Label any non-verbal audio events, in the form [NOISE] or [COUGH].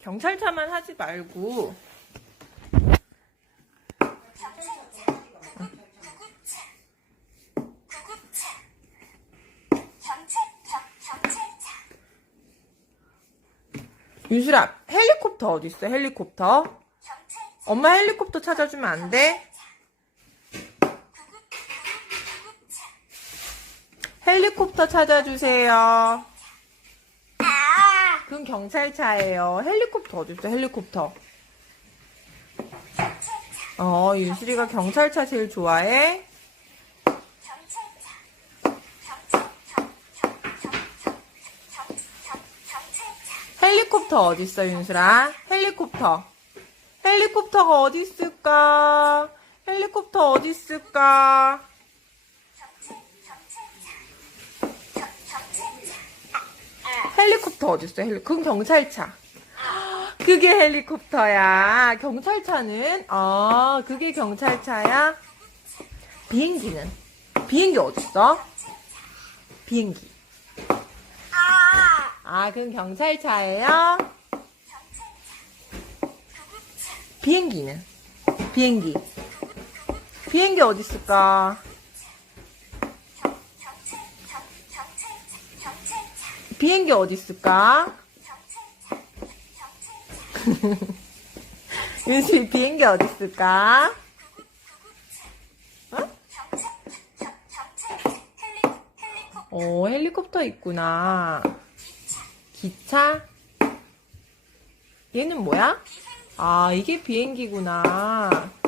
경찰차만 하지 말고 윤수라 헬리콥터 어디 있어? 헬리콥터? 엄마 헬리콥터 찾아주면 안 돼? 헬리콥터 찾아주세요. 아, 그건 경찰차예요. 헬리콥터 어디 있어? 헬리콥터. 어, 윤수리가 경찰차 제일 좋아해? 헬리콥터 어디 있어, 윤수라? 헬리콥터. 헬리콥터가 어디 있을까? 헬리콥터 어디 있을까? 헬리콥터 있어? 헬리 그건 경찰차. 그게 헬리콥터야. 경찰차는 아, 그게 경찰차야. 비행기는 비행기 어디 있어? 비행기. 아, 아, 그건 경찰차예요. 비행기는 비행기. 비행기 어디 있을까? 비행기 어디 있을까? [LAUGHS] 윤수이 비행기 어디 있을까? 어? 오, 헬리콥터 있구나. 기차? 얘는 뭐야? 아, 이게 비행기구나.